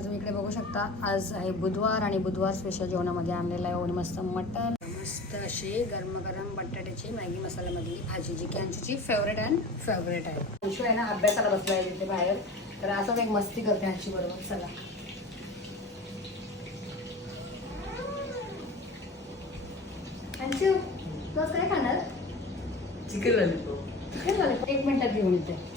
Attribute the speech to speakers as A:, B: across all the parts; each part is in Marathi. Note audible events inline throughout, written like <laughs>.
A: तर तुम्ही इकडे बघू शकता आज आहे बुधवार आणि बुधवार स्पेशल जेवणामध्ये आणलेलं आहे. आणि मस्त मटन मस्त अशी गरम बटाट्याची मॅगी मसाल्यामधली भाजी जी की आमची फेवरेट अँड फेवरेट आहे. अंशू आहे ना अभ्यासाला बसला आहे तिथे बाहेर. तर असं एक मस्ती करते अंशी बरोबर. चला. काय खाणार?
B: चिकन लॉलीपॉप
A: चिकन लॉलीपॉप एक मिनिटात घेऊन येते.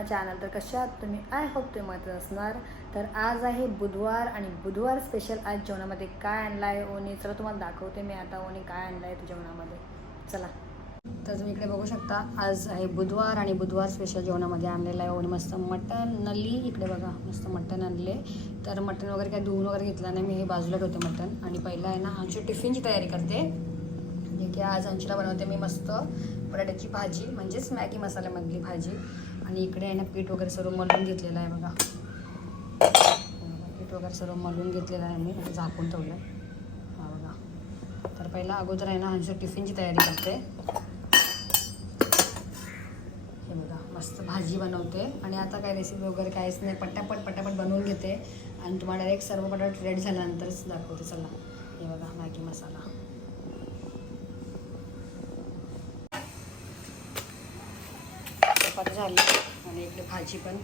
A: माय चॅनल तर कशा तुम्ही आय होप तुम्ही मत असणार. तर आज आहे बुधवार आणि बुधवार स्पेशल आज जेवणामध्ये काय आणलं आहे ओनी? चला तुम्हाला दाखवते मी आता ओनी काय आणलं आहे जेवणामध्ये. चला. तर तुम्ही इकडे बघू शकता आज आहे बुधवार आणि बुधवार स्पेशल जेवणामध्ये आणलेलं आहे ओनी. मस्त मटन नली इकडे बघा मस्त मटन आणले. तर मटन वगैरे काय धुवून वगैरे घेतलं नाही मी हे बाजूला ठेवते मटन आणि पहिलं आहे ना आमची टिफिनची तयारी करते. जे की आज अंशूला बनवते मी मस्त बटाट्याची भाजी म्हणजेच मॅगी मसाल्यामधली भाजी. आणि इकडे आहे ना पीठ वगैरे सर्व मलून घेतलेलं आहे बघा. पीठ वगैरे सर्व मलून घेतलेलं आहे मी झाकून ठेवलं हा बघा. तर पहिला अगोदर आहे ना अंशू टिफिनची तयारी करते. हे बघा मस्त भाजी बनवते. आणि आता काय रेसिपी वगैरे काहीच नाही पटापट पटापट बनवून घेते. आणि तुम्हाला डायरेक्ट सर्व पटापट रेडी झाल्यानंतरच दाखवते चला. हे बघा मॅगी मसाला चपाती झाली. आणि इकडे भाजी पण.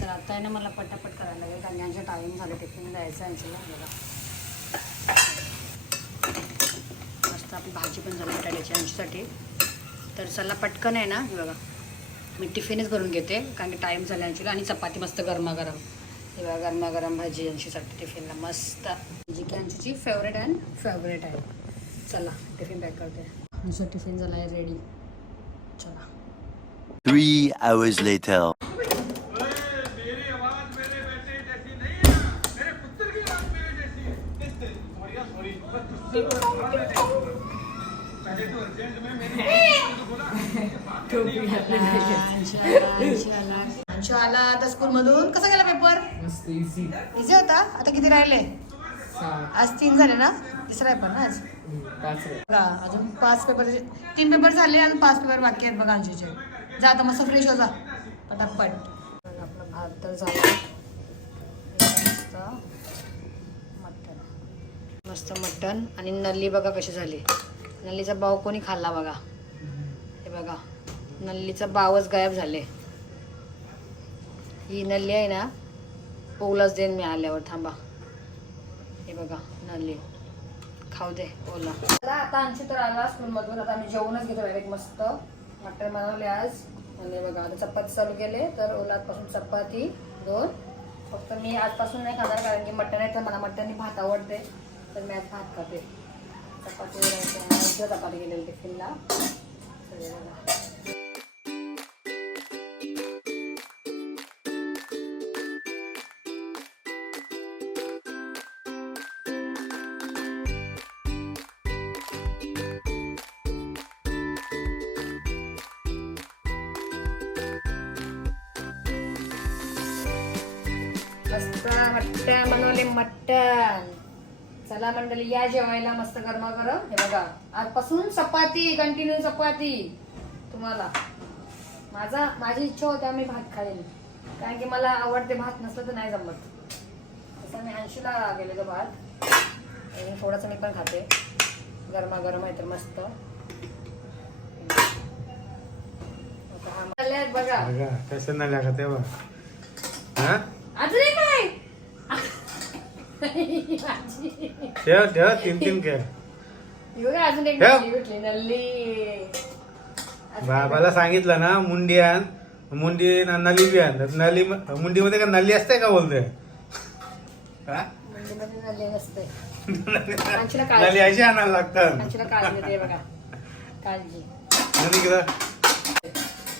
A: तर आता आहे ना मला पटापट करायला लागेल कारण यांच्या टाईम झालं टिफिन द्यायचं यांचं बघा. मस्त आपली भाजी पण झाली बटाट्याची यांच्यासाठी. तर चला पटकन आहे ना बघा. मी टिफिनच भरून घेते कारण की टाईम झाला यांच्याला. आणि चपाती मस्त गरमागरम. हे बघा गरमागरम भाजी यांच्यासाठी टिफिनला मस्त. जी की यांची फेवरेट अँड फेवरेट आहे. चला टिफिन पॅक करते. आमचं टिफिन झाला आहे रेडी चला.
C: Three hours later.
D: मेरी आवाज मेरे बेटे जैसी नहीं मेरे पुत्र की आवाज मेरे जैसी सॉरी सॉरी पहले तो अर्जेंट में मेरी तो बोला
A: अंशू आला आता स्कूल मधून कसा गेला पेपर
B: मस्त इझी
A: इझी होता? आता किती राहिले? आज तीन झाले ना? तिसरा पेपर ना आज?
B: पाच रे
A: बघा अजून पाच पेपर तीन पेपर झाले आणि पाच पेपर बाकी आहेत बघा अंशूचे. जा आता मस्त फ्रेश हो जा. पटापट. आपला भात तर झाला मस्त मटन मस्त मटन आणि नल्ली बघा कशी झाली. नल्लीचा बाव कोणी खाल्ला बघा. हे बघा नल्लीचा बावच गायब झाले. ही नल्ली आहे ना ओलाच देईन मी आल्यावर थांबा. हे बघा नल्ली. खाऊ दे ओला. आता आमची तर आला स्कूलमधून आता आम्ही जेवणच घेतो डायरेक्ट मस्त. मटर बनवले आज. आणि बघा आता चपाती चालू केले तर ओलापासून चपाती दोन. फक्त मी आजपासून नाही खाणार कारण की मटण आहे तर मला मटणी भात आवडते. तर मी आज भात खाते. चपाती वगैरे चपाती गेलेली टिफिनला. मस्त मटण बनवले मटण चला मंडळी या जेवायला मस्त गरमागरम. हे बघा आजपासून चपाती कंटिन्यू चपाती. तुम्हाला. माझा माझी इच्छा होती आम्ही भात खाईल कारण की मला आवडते भात नसलं तर नाही जमत. तसं मी ऐंशीला गेलेलो भात. आणि थोडंसं मी पण खाते. गरमागरम आहे तर मस्त. आता बघा.
D: कसं नाही लागत आहे ठेव ठेव तीन तीन खेळ.
A: बघा अजून एक
D: ठेव.
A: नल्ली भेटली नल्ली.
D: बाबाला सांगितलं ना मुंडी आण. मुंडी न- नली बी आण. नली मुंडीमध्ये का नली असते का बोलतोय? हा?
A: मंडीमध्ये नल्ली नसते. <laughs> कांचीला
D: नली
A: काळजी
D: अशी आणायला लागतात.
A: कांचीला काळजी देते बघा. काळजी.
D: आणि इकडं.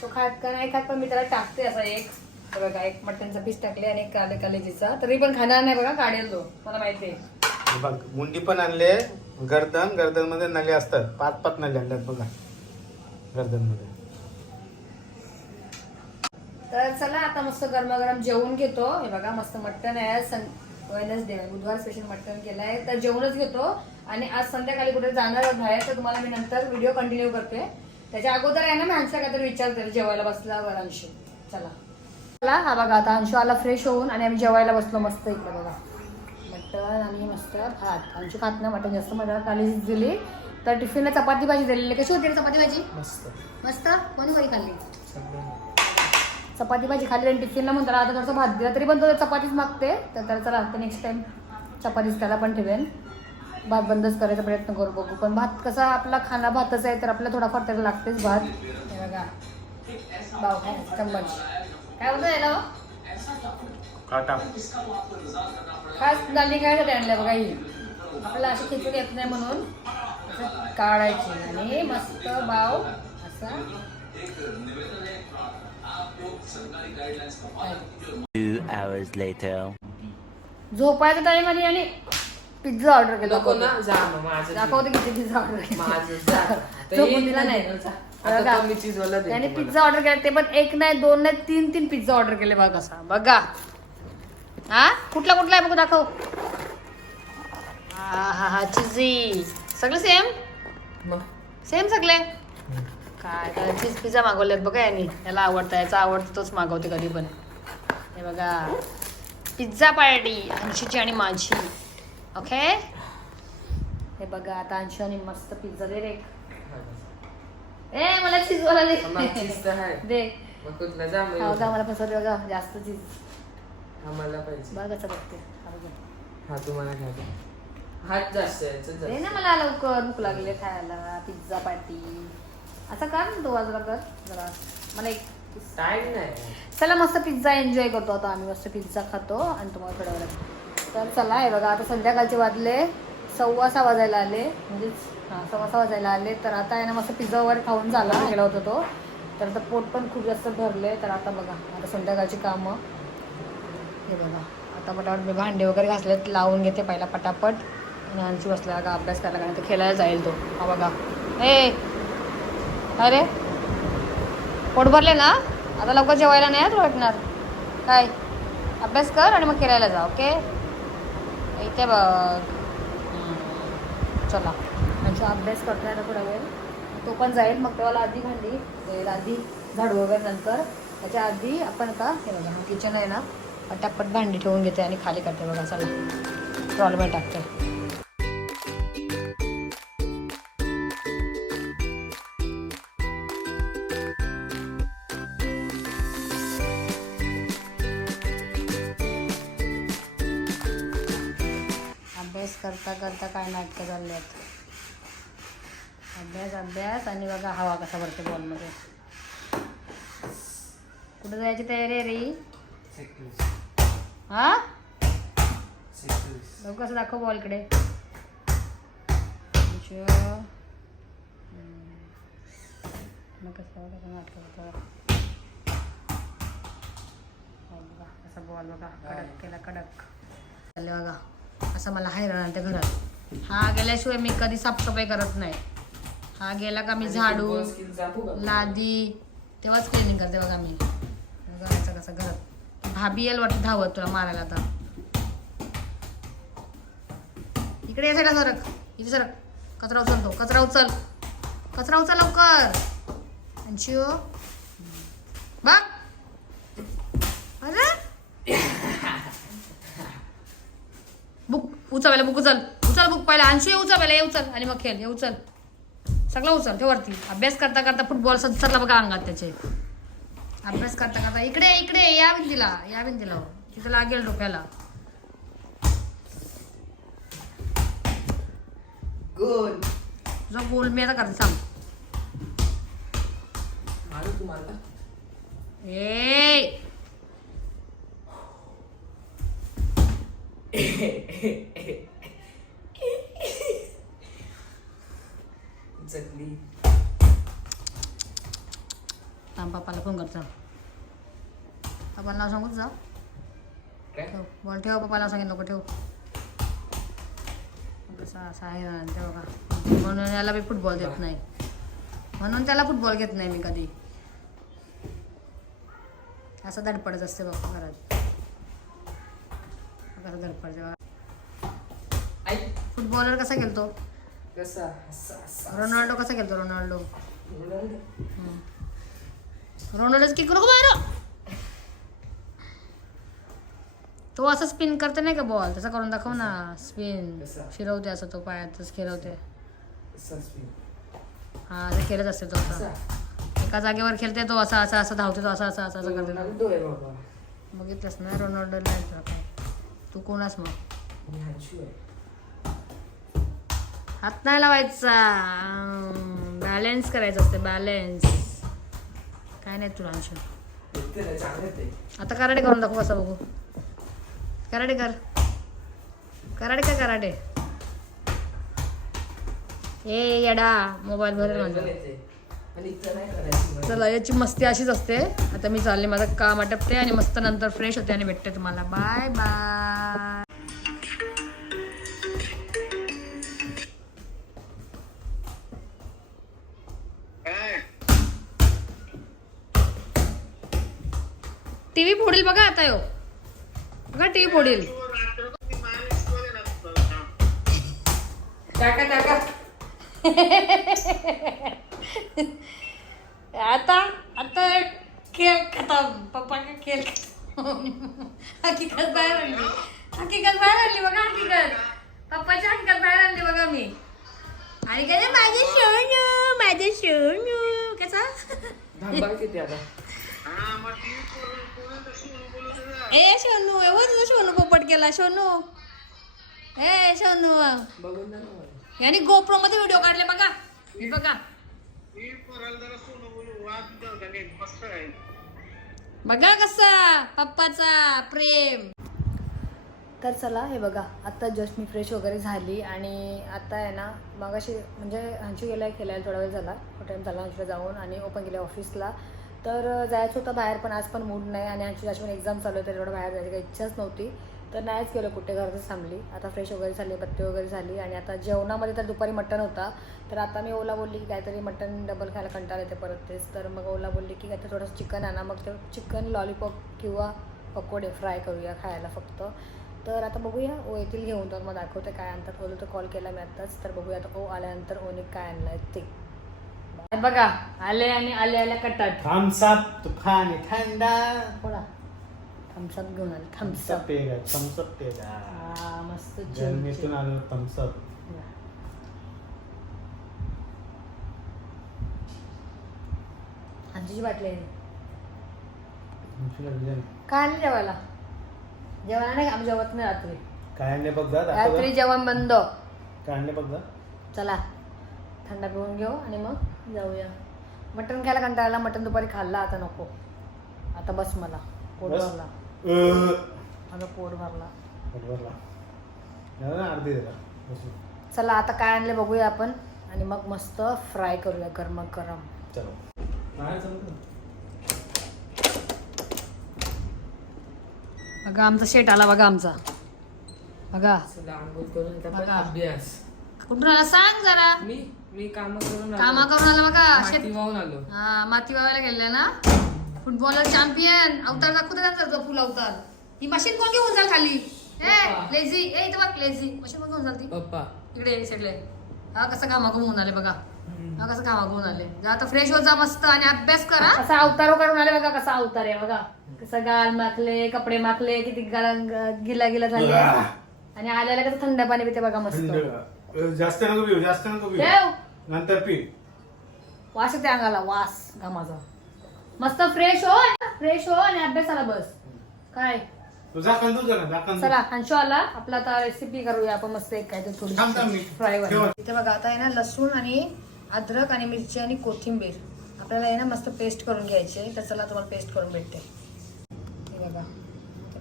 A: तो खात का नाही खात पण मी त्याला टाकते असा एक. बघा एक मटनचा पीस टाकले आणि एक काले कालेजीचा तरी पण खाणार नाही बघा काढेल तो. मला माहिती आहे.
D: हे बघ मुंडी पण आणले गर्दन गर्दनमध्ये नली असतात. पाच पाच नली आणल्यात बघा गर्दनमध्ये
A: तर चला आता मस्त गरमागरम जेवण घेतो. हे बघा मस्त मटण आहे. सन वेनसडे बुधवार स्पेशल मटण केलंय तर जेवणच घेतो. आणि आज संध्याकाळी कुठे जाणार बाहेर तर तुम्हाला मी नंतर व्हिडिओ कंटिन्यू करते. त्याच्या अगोदर आहे ना मी अंशला काहीतरी विचारते जेवायला बसल्यावर अंशू चला चला. हा बघा आता अंशू आला फ्रेश होऊन आणि आम्ही जेवायला बसलो मस्त इकडे बघा. मटण आणि मस्त भात. अंशू खात नाही मटण जास्त मला काली दिली. तर टिफिनला चपाती भाजी दिलेली. कशी होती चपाती भाजी?
B: मस्त.
A: मस्त? कोणी बरी खाल्ली? चपाती भाजी खाल्ली आणि टिफिनला म्हणतो आता थोडंसं भात दिला तरी पण तो चपातीच मागते. तर त्याला चला आता नेक्स्ट टाइम चपातीच त्याला पण ठेवेन. भात बंदच करायचा प्रयत्न करू बघू. पण भात कसा आपला खाना भातच आहे तर आपल्याला थोडाफार त्याला लागतेच भात. हे बघा. चम्मच. काय होतं याला?
D: काटा.
A: खास दाली काय आणल्या बघा ही. आपल्याला अशी खिचडी येत नाही म्हणून. असं काढायची. आणि मस्त बाव असा.
C: Two hours later.
A: झोपायच्या टाईममध्ये आणि पिझ्झा ऑर्डर केला
B: नको ना जा मग माझं
A: दाखवते किती पिझ्झा ऑर्डर केला.
B: माझं जा. आता <laughs>
A: झोपून दिला नाही बघा.
B: मी
A: त्याने. पिझ्झा ऑर्डर केला ते पण एक नाही दोन नाही तीन तीन पिझ्झा ऑर्डर केले बघा. कसा बघा. हा? कुठला कुठला आहे बघू दाखव. हा हा हा चिझी सगळे सेम सेम सगळे? काय काय चीज पिझ्झा मागवलेत बघा यांनी. याला आवडतं याचा आवडतं तोच मागवते कधी पण. हे बघा. पिझ्झा पार्टी अंशीची आणि माझी. ओके हे बघा आता अंशू आणि मस्त पिझ्झा दे रे. ए मला चीजवाला दे
B: मला चीज तर आहे.
A: दे.
B: मग कुठला
A: हा का मला बघा जास्त चीज.
B: हा मला पाहिजे.
A: बघ कसं बघते. हा बघ.
B: हा तुम्हाला घ्या हात जास्त आहे याचं
A: दे
B: जास्त.
A: ना मला लवकर. भूक लागले खायला. Pizza party. असं कर ना तू बाजूला कर. जरा. मला एक
B: टाइम नाही.
A: चला मस्त पिझ्झा एन्जॉय करतो आता. आम्ही मस्त पिझ्झा खातो आणि तुम्हाला थोड्या वेळात तर चला हे बघा आता संध्याकाळचे वाजले. सव्वा सहा वाजायला आले. म्हणजेच हां सव्वा सहा वाजायला आले. तर आता आहे ना मस्त पिझ्झा वगैरे खाऊन झाला गेला होता तो. तर आता पोट पण खूप जास्त भरले तर आता बघा आता संध्याकाळची कामं. हे बघा आता पटापट मी भांडे वगैरे घासलेत लावून घेते पहिला पटापट. आणि आणखी बसला का अभ्यास करायला कारण ते खेळायला जाईल तो. हा बघा. ए! अरे! पोट भरले ना? आता लवकर जेवायला नाही तुला भेटणार काय? अभ्यास कर आणि मग खेळायला जा ओके? इथे बघ. चला. म्हणजे अभ्यास करतोय आता थोडा वेळ. तो पण जाईल. मग तेव्हा आधी भांडी जाईल आधी झाडू वगैरे नंतर. त्याच्या आधी आपण आता हे बघा किचन आहे ना. पटापट भांडी ठेवून घेते आणि खाली करते बघा चला. ट्रॉलमध्ये टाकते. करता काय नाटकं चालले आहेत. अभ्यास अभ्यास आणि बघा हवा कसा भरतो बॉलमध्ये कुठं जायची तयारी आहे रे? हा? बघ कसं दाखव बॉलकडे मग कसं कसं नाटकं बघा बॉल बघा कडक केला कडक. चालले बघा. असं मला हैराण त्या घरात. हा गेल्याशिवाय मी कधी साफसफाई करत नाही. हा गेला का मी झाडू? लादी तेव्हाच क्लिनिंग करते बघा मी. घराचं कसं घरात. भाभी येईल वाटतं धावत तुला मारायला आता. इकडे ये सगळा सरक. इथे सरक. कचरा उचलतो. कचरा उचल. कचरा उचल लवकर. अंशिओ बघ अरे बुक उचल बुक उचल. उचल बुक पहिला. अंशू ये उचल पहिला ये उचल. आणि मग खेळ हे उचल. सगळं उचल ते वरती. अभ्यास करता करता फुटबॉल सरला बघा अंगात त्याचे. अभ्यास करता करता. इकडे इकडे या भिंतीला या भिंतीला. हो. तिथं लागेल डोक्याला.
B: गोल.
A: तुझा गोल मी आता करते सांग. ए!
B: जगली.
A: थांब पप्पाला फोन करतो पप्पाला नाव सांगूच जा.
B: काय?
A: ठेव. बॉल ठेव पप्पाला सांगेन नको ठेव. कसा असा आहे ना ते बघा. म्हणून याला मी फुटबॉल देत नाही. म्हणून त्याला फुटबॉल घेत नाही मी कधी. असं धडपडत असते बघ घरात बघा
B: आई।
A: फुटबॉलर कसा खेळतो
B: कसा?
A: रोनाल्डो कसा खेळतो रोनाल्डो?
B: रोनाल्डो.
A: रोनाल्डोच किक नको बाहेर तो असं स्पिन करते नाही का बॉल तसा करून दाखव ना स्पिन? फिरवते असं तो पायातच फिरवते. हा असं खेळत असते तो
B: असा.
A: एका जागेवर खेळते तो असा असा असं धावते तो असा असा असं असं करते
B: रोनाल्डो
A: बघितलंस ना रोनाल्डो नाही तू कोणास मग? हात नाही लावायचा. बॅलेन्स करायचं असते बॅलेन्स काय नाही तुला अंशू आता कराटे करून दाखव कसं बघू. कराटे कर. कराटे का कराटे? ए येडा. मोबाईल भरेल माझा चला याची मस्ती अशीच असते. आता मी चालले माझं काम आटपते आणि मस्त नंतर फ्रेश होते आणि भेटते तुम्हाला. बाय बाय टीव्ही फोडील बघा आता यो. बघा टीव्ही फोडील.
B: टाका टाका. <laughs>
A: आता आता खेळ खतम. पप्पा का खेळ खतम. हकीकत बाहेर आणली हकीकत बाहेर आणली बघा हकीकत. पप्पाच्या हकीकत बाहेर आणली बघा मी. आणि काय माझे सोनू माझे सोनू. कसा? ए सोनू एवढं तुझा सोनू पोपट केला सोनू. ए सोनू. यांनी गोप्रो मध्ये व्हिडिओ काढले बघा. बघा. बघा कसा पप्पाचा प्रेम. तर चला हे बघा आत्ता जस्ट मी फ्रेश वगैरे झाली आणि आता आहे ना मग अशी म्हणजे हंशू गेला खेळायला थोडा वेळ झाला टाईम झाला हंशूला जाऊन आणि ओपन केलं ऑफिसला तर जायचं होतं बाहेर पण आज पण मूड नाही आणि हंशू अशी पण एक्झाम चालू आहे तर एवढं बाहेर जायची काही इच्छाच नव्हती. तर नाहीच गेलो कुठे घरातच थांबली. आता फ्रेश वगैरे झाली पत्ते वगैरे झाली आणि आता जेवणामध्ये तर दुपारी मटण होता. तर आता मी ओला बोलली की काहीतरी मटण डबल खायला कंटाळा येते परत तेच. तर मग ओला बोलली की काहीतरी थोडंसं चिकन आणा. मग ते चिकन लॉलीपॉप किंवा पकोडे फ्राय करूया खायला फक्त. तर आता बघूया. ओ येतील घेऊन तर मग दाखवते काय आणतात. ओलं तर कॉल केला मी आत्ताच. तर बघूया आता ओ आल्यानंतर ओने काय आणलंय ते. बघा आले आणि आले आल्या कटाट
E: थम्सअप तुफान ठंडा
A: थोडा थम्सअप घेऊन आले.
E: थम्सअप
A: थम्सअप
E: पेगा थम्सअप पेगा
A: हा मस्त
E: जर्नीतून आलो थम्सअप
A: आमची बाटली आहे. काय आणलं जेवायला? जेवायला नाही आम्ही जेवत नाही रात्री.
E: काय आणले बघ जा दाखव
A: रात्री
E: जा.
A: जेवण बंद.
E: काय आणले बघ जा.
A: चला. थंडा पिऊन घेऊ आणि मग जाऊया. मटण खायला कंटाळला मटण दुपारी खाल्ला आता नको. आता बस मला. पोट
E: बस?
A: भरला.
E: अं.
A: माझं पोट भरला
E: अर्धी.
A: चला आता काय आणले बघूया आपण आणि मग मस्त फ्राय करूया गरम गरम. बघा आमचा शेट आला बघा आमचा बघा.
B: अभ्यास
A: कुठून आला सांग जरा
B: मी मी काम करून आलो.
A: कामा करून आला बघा
B: वाहून आलो
A: हा माती वावायला गेले ना फुटबॉलर चॅम्पियन अवतार दाखवतो त्यांचा फुल अवतार? ही मशीन कोण घेऊन जाल खाली? ए
B: पप्पा.
A: लेझी ए इथं बघ लेझी मशीन कोण घेऊन जाल ती?
B: पप्पा.
A: इकडे सेटले हा कसं कामा घेऊन आले बघा. हा कसं कामा घेऊन आले. जा आता फ्रेश होत जा मस्त आणि अभ्यास करा. कसा अवतार काढून आले बघा कसा अवतार आहे बघा. कसं गाल माखले कपडे माखले किती गाला गिला गिला झाले. आणि आल्याला कसं थंड पाणी पिते बघा मस्त.
E: थंड. जास्त नको पिऊ जास्त नको पिऊ.
A: ठेव.
E: नंतर पी.
A: वास येते अंगाला वास. घामाचा. मस्त फ्रेश हो फ्रेश हो आणि अभ्यासाला बस. काय?
E: तू झाकण तू जरा झाकण
A: चला अंशू आला. आपला आता रेसिपी करूया आपण मस्त एक काय
E: थांब, थांब,
A: थोडी
E: मी-
A: फ्राय
E: ठेवा.
A: इथे बघा आता आहे ना लसूण आणि अद्रक आणि मिरची आणि कोथिंबीर. आपल्याला आहे ना मस्त पेस्ट करून घ्यायची. आहे तर चला तुम्हाला पेस्ट करून भेटते. हे बघा.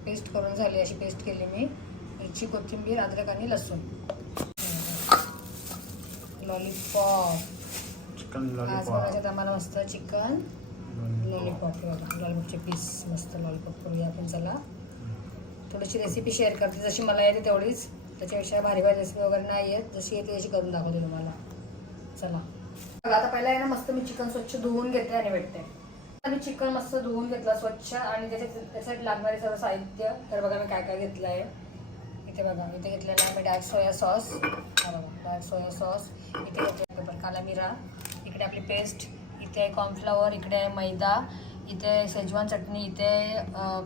A: पेस्ट करून झाली अशी पेस्ट केली मी. मिरची कोथिंबीर अद्रक आणि लसूण. लॉलीपॉप
E: चिकन
A: आज
E: लॉलीपॉप
A: आम्हाला मस्त चिकन लॉलीपॉप बघा लॉलीपॉपचे पीस मस्त लॉलीपॉप करूया आपण चला. थोडीशी रेसिपी शेअर करते. जशी मला येते तेवढीच. त्याच्यापेक्षा भारी भारी रेसिपी वगैरे नाही येत. जशी येते तशी करून दाखवते तुम्हाला. चला. बघा आता पहिला आहे ना मस्त मी चिकन स्वच्छ धुवून घेते आणि भेटते. मी चिकन मस्त धुवून घेतलं स्वच्छ आणि त्याच्यात त्यासाठी लागणारे सर्व साहित्य. तर बघा मी काय काय घेतलं आहे इथे बघा इथे घेतलेला आहे मी डार्क सोया सॉस हा बघा डार्क सोया सॉस इथे घेतले पण काला मिरा. इकडे आपली पेस्ट इथे आहे कॉर्नफ्लॉवर इकडे आहे मैदा इथे शेजवान चटणी इथे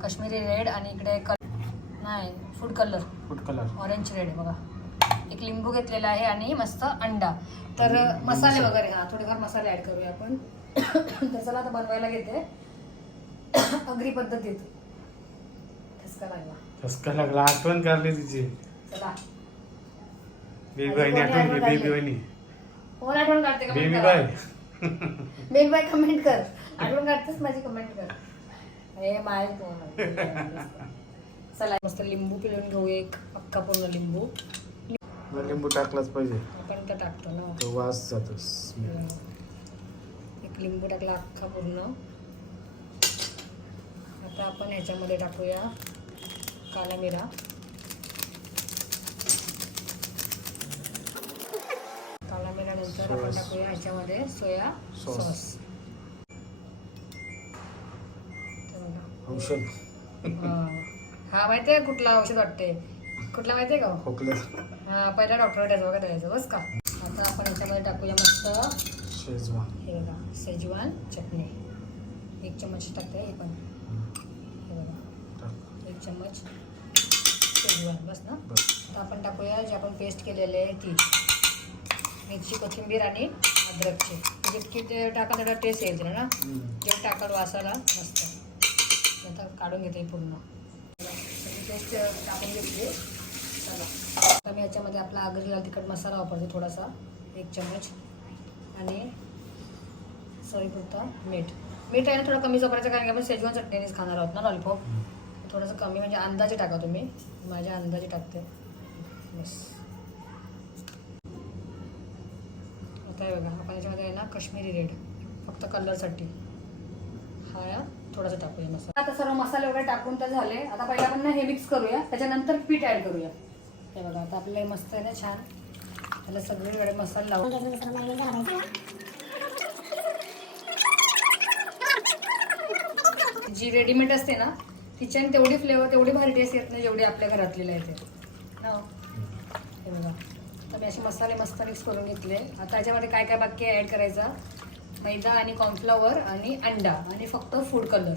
A: काश्मीरी रेड आणि इकडे कल नाही food colour
E: food colour
A: orange red आहे बघा. एक लिंबू घेतलेला आहे आणि मस्त अंडा. तर मसाले वगैरे हा थोडेफार मसाले ऍड करूया आपण. <coughs> तर चला आता बनवायला घेते. <coughs> अग्री पद्धतीत. ठसका लागला.
E: ठसका लागला. आठवण काढली तिची.
A: चला.
E: बेबी बाईने आठवण बेबी बाईनी
A: कोण आठवण काढते
E: baby
A: comment baby bye comment कर. आठवण काढतेस माझी कमेंट कर. हे माय कोण चला मस्त लिंबू पिळून घेऊ एक अख्खा पूर्ण लिंबू.
E: लिंबू टाकलाच पाहिजे.
A: आपण तर टाकतो ना.
E: तो वास जातोस.
A: एक लिंबू टाकला अख्खा पूर्ण. आता आपण ह्याच्यामध्ये टाकूया काला मिरा. काला मिरा नंतर आपण
E: Sauce.
A: टाकूया ह्याच्यामध्ये सोया
E: Sauce.
A: सॉस.
E: औषध.
A: हा. माहितीये कुठला औषध वाटते कुठला माहितीये का?
E: खोकल्या
A: हा पहिला डॉक्टर बघा द्यायचं बस का? आता आपण ह्याच्यामध्ये टाकूया मस्त.
E: शेजवान.
A: हे बघा सेजवान चटणी. एक चम्मच टाकते हे पण. हे बघा.
E: टाक.
A: एक चम्मच सेजवान बस ना?
E: बस.
A: आता आपण टाकूया जे आपण पेस्ट केलेले आहे ती. मिरची कोथिंबीर आणि अद्रकची. जितकी ते टाका तेवढा टेस्ट येईल तिला ना. जेवढं टाकल वासाला मस्त. आता काढून घेते पूर्ण. पेस्ट टाकून घेतली. चला. आता मी याच्यामध्ये आपला आगरी लाल तिखट मसाला वापरते थोडासा. एक चम्मच. आणि चवीपुरता मीठ. मीठ आहे ना थोडं कमीच वापरायचं कारण की आपण शेजवान चटणीनेच खाणार आहोत ना लॉलीपॉप थोडंसं कमी म्हणजे अंदाजे टाका तुम्ही. माझ्या अंदाजे टाकते. बस. आता हे बघा. आपण याच्यामध्ये आहे ना कश्मीरी रेड. फक्त कलरसाठी. हा या थोडासा टाकूया मसाला. आता सर्व मसाले वगैरे टाकून तर झाले. आता पहिले आपण हे मिक्स करूया. त्याच्यानंतर पीठ ऍड करूया. हे बघा आता आपलं हे मस्त आहे ना छान. त्याला सगळीकडे मसाला लावून. जी रेडीमेड असते ना तिच्याने तेवढी फ्लेवर तेवढी भारी टेस्ट येत नाही जेवढी आपल्या घरातलेला येते हा. हो. हे बघा. आता मी असे मसाले मस्त मिक्स करून घेतले. आता याच्यामध्ये काय काय बाकी ॲड करायचा? मैदा आणि कॉर्नफ्लॉवर आणि अंडा आणि फक्त फूड कलर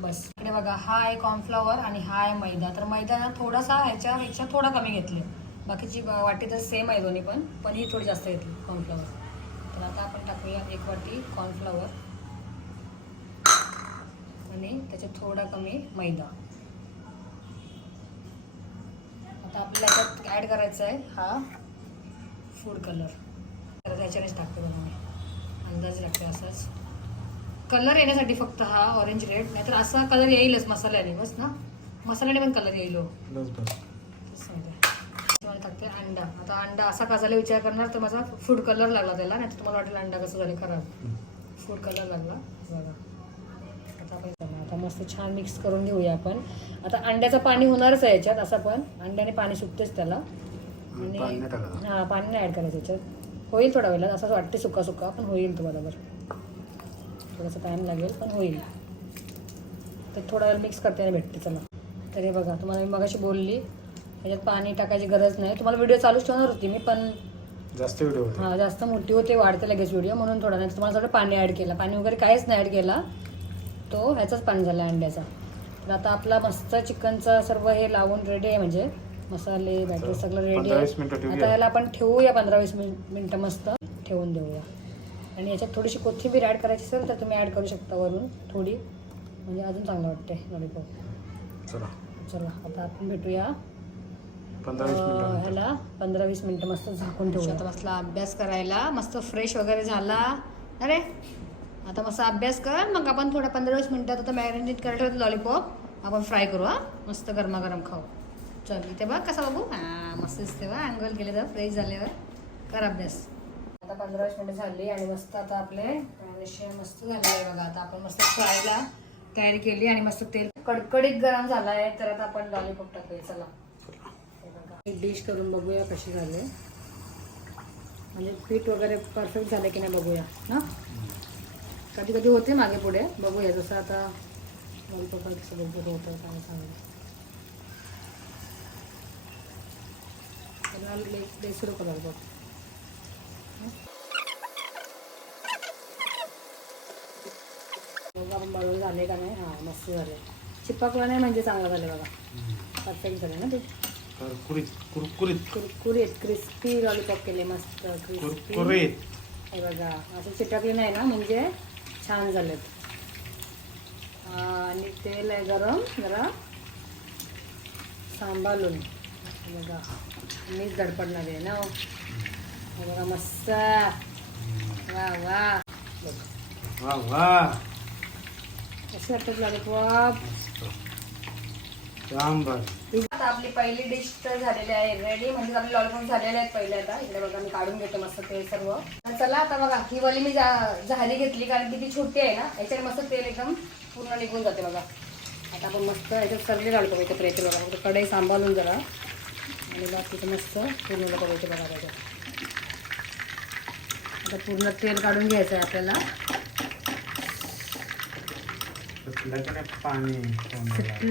A: बस. इकडे बघा हा आहे कॉर्नफ्लॉवर आणि हा आहे मैदा. तर मैदा थोडासा ह्याच्यापेक्षा थोडा कमी घेतले. बाकीची वाटी तर सेम आहे दोन्ही पण पण ही थोडी जास्त घेतली कॉर्नफ्लॉवर तर आता आपण टाकूया एक वाटी कॉर्नफ्लॉवर आणि त्याच्यात थोडा कमी मैदा. आता आपल्याला याच्यात ॲड करायचा आहे हा फूड कलर. तर त्याच्यानेच टाकते बघा मी. अंदाज टाकते असाच. कलर येण्यासाठी फक्त हा ऑरेंज रेड नाहीतर असा कलर येईलच मसाल्याने. बस ना? मसाल्याने पण कलर येईल हो. टाकते अंडा. आता अंडा असा कसाला विचार करणार तर माझा फूड कलर लागला त्याला. नाही तुम्हाला वाटेल अंडा कसं झाले खराब. फूड कलर लागला. बघा. आता आपण. आता मस्त छान मिक्स करून घेऊया आपण. आता अंड्याचं पाणी होणारच आहे याच्यात असं पण. अंड्याने पाणी सुटतेच त्याला. हां पाणी नाही ॲड करायचं याच्यात. होईल थोडा वेळात असं वाटते सुका सुका पण होईल तो बरोबर. थोडासा टाईम लागेल पण होईल. तर थोडा वेळ मिक्स करते आणि भेटते चला. तर हे बघा तुम्हाला मी मगाशी बोलली त्याच्यात पाणी टाकायची गरज नाही. तुम्हाला व्हिडिओ चालूच ठेवणार होती मी पण
E: जास्त व्हिडिओ
A: हा जास्त मोठी होते वाढते लगेच व्हिडिओ म्हणून थोडा नाही. तुम्हाला सगळं पाणी ॲड केलं. पाणी वगैरे काहीच नाही ॲड केला. तो ह्याचाच पाणी झाला अंड्याचा. तर आता आपला मस्त चिकनचा सर्व हे लावून रेडी आहे म्हणजे मसाले बॅटर सगळं रेडी
E: 15-20 मिनिटं
A: आहे
E: ठेवूया.
A: आता याला आपण ठेवूया पंधरा वीस मिनिट मिनटं मस्त. ठेवून देऊया. आणि याच्यात थोडीशी कोथिंबीर ॲड करायची असेल तर तुम्ही ॲड करू शकता वरून थोडी. म्हणजे अजून चांगलं वाटते लॉलीपॉप
E: चला.
A: चला आता आपण भेटूया. ह्याला पंधरा वीस मिनटं मस्त झाकून ठेवू आता बसला अभ्यास करायला मस्त फ्रेश वगैरे झाला. अरे आता मस्त अभ्यास कर. मग आपण थोडा पंधरा वीस मिनटात आता मॅरिनेट करायला ठेवतो लॉलीपॉप आपण फ्राय करू हा. मस्त गरमागरम खाऊ. चल इथे बघ कसा बघू हां मस्त दिसते बा. अँगल केले तर फ्रेश झाल्यावर. कर अभ्यास. आता पंधरा वीस मिनिटं झाली आणि मस्त आता आपले मॅरिनेशन मस्त झाले आहे बघा. आता आपण मस्त फ्रायला तयारी केली आणि मस्त तेल कडकडीत गरम झालं आहे तर आता आपण लॉलीपॉप टाकूया. चला. हे बघा. डिश करून बघूया कशी झाले. म्हणजे पीठ वगैरे परफेक्ट झालं की नाही बघूया ना कधी कधी होते मागे पुढे. बघूया जसं आता लॉलीपॉप कसं बघू होतं काय सांगेल सुरू कलर बघ बघू आपण बरोबर झाले का नाही? हां मस्त झाले. चिपकलं नाही म्हणजे चांगलं झालं बघा. परफेक्ट झाले ना ते?
E: कुरकुरीत कुरकुरीत.
A: कुरकुरीत क्रिस्पी लॉलीपॉप केले मस्त क्रिस्पी हे बघा असं चिटकले नाही ना म्हणजे छान झालेत. आणि तेल आहे गरम जरा सांभाळून बघा. मीच धडपडणार आहे ना. बघा मस्त. वा वा.
E: वा वा.
A: कसे लॉलीपॉप आता आपली पहिली डिश तर झालेली आहे रेडी म्हणजे आपले लॉलीपॉप झालेले आहेत पहिले आता. इकडे बघा मी काढून घेतो मस्त तेल सर्व. चला आता बघा ही वाली मी झारी घेतली कारण की ती छोटी आहे ना याच्याने मस्त तेल एकदम पूर्ण निघून जाते बघा. आता आपण मस्त याच्यात सरले घालतो इथे प्रेते बघा फक्त कढई सांभाळून जरा. आणि बाकीचं मस्त पूर्ण करायचं बघा त्याच्यात आता पूर्ण तेल काढून घ्यायचं आहे आपल्याला.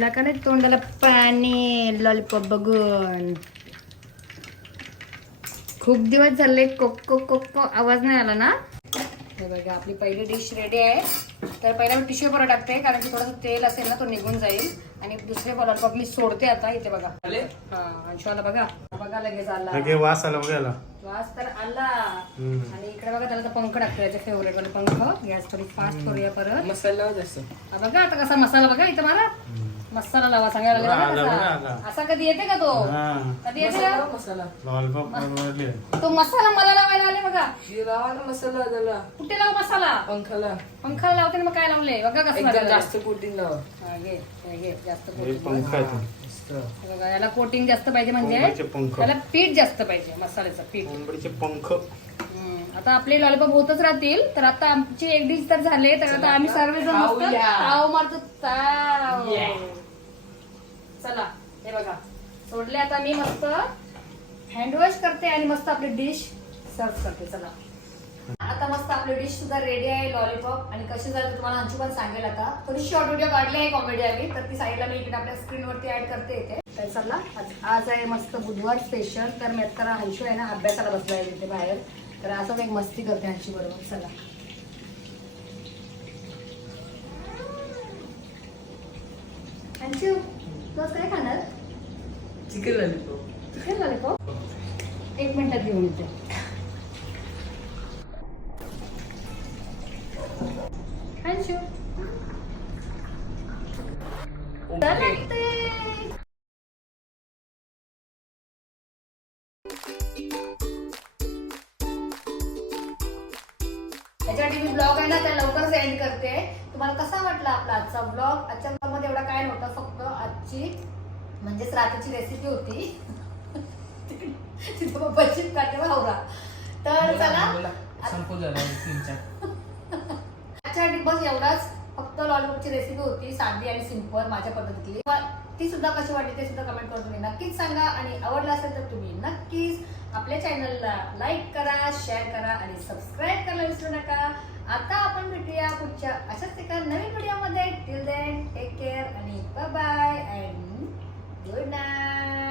A: का नाही तोंडाला. पाणी लॉलीपॉप बघून. खूप दिवस झाले कोक कोक कोक आवाज नाही आला ना? हे बघा आपली पहिली डिश रेडी आहे. तर पहिला मी टिश्यू पेपर टाकते कारण की थोडंसं तेल असेल ना तो निघून जाईल. आणि दुसरे लॉलीपॉप मी सोडते आता इथे बघा.
B: आले
A: हा अंशुला बघा. बघा लगेच आला.
E: लगे वास आला बघायला
A: वास तर आला. आणि इकडे बघा त्याला तर पंख टाकतो याचे फेवरेट वाले पंख. गॅस थोडी फास्ट करूया परत.
B: मसाला जास्त.
A: बघा आता कसा मसाला बघा इथं मला मसाला लावा सांगायला लागला ना. असा कधी येते का तो?
E: हा.
A: कधी येते का?
B: मसाला
E: लॉलीपॉप
A: तो मसाला मला लावायला आले बघा.
B: ना मसाला त्याला.
A: कुठे लावू मसाला?
B: पंखाला.
A: पंखाला लावते ना मग काय लावले बघा कसं
B: एकदम. जास्त कोटिंग लावा.
A: हा, घे हे घे जास्त
E: हे. पंख
B: मस्त.
A: हे बघा याला कोटिंग जास्त पाहिजे म्हणजे
E: कोंबडीचे पंख.
A: त्याला पीठ जास्त पाहिजे मसाल्याचं पीठ.
E: कोंबडीचे पंख.
A: हम्म, आता आपले लॉलीपॉप होतच राहतील. तर आता आमची एक डिश तर झाले. तर आता आम्ही सर्वजण मस्त
B: खाऊया.
A: ताव मारतो. ताव. चला हे बघा. सोडले आता मी मस्त. हँडवॉश करते आणि मस्त आपली डिश सर्व करते. चला. आता मस्त आपली डिश सुद्धा रेडी आहे लॉलीपॉप आणि कशी झाली तुम्हाला अंशू पण सांगेल आता. थोडी शॉर्ट व्हिडिओ काढली आहे कॉमेडी आम्ही तर ती साईडला मी इकडे आपल्या स्क्रीनवरती ऍड करते तर चला आज- आज आहे मस्त बुधवार स्पेशल तर मी आता अंशू आहे ना अभ्यासाला बसला आहे तिथे बाहेर. तर असंच एक मस्ती करते अंशू बरोबर चला. अंशू काय खाणार?
B: चिकन लॉलीपॉप
A: चिकन लॉलीपॉप एक मिनिटात घेऊन येते. अंशू. चला. त्याच्यासाठी मी ब्लॉग आहे ना त्या लवकरच एंड करते. तुम्हाला कसा वाटला आपला आजचा ब्लॉग आजच्या ब्लॉगमध्ये एवढा काय नव्हता फक्त आजची म्हणजेच रात्रीची रेसिपी होती. तिथं पप्पाची काटे वावरा. तर चला. आजच्यासाठी बस एवढाच. फक्त लॉलीपॉपची रेसिपी होती साधी आणि सिंपल माझ्या पद्धतीतली. ती सुद्धा कशी वाटली ते सुद्धा कमेंट करून तुम्ही नक्कीच सांगा आणि आवडलं असेल तर तुम्ही नक्कीच आपल्या चॅनलला लाईक करा शेअर करा आणि सबस्क्राईब करायला विसरू नका. आता आपण भेटूया पुढच्या अशाच एका नवीन व्हिडिओमध्ये टिल देन टेक केअर आणि bye bye and good night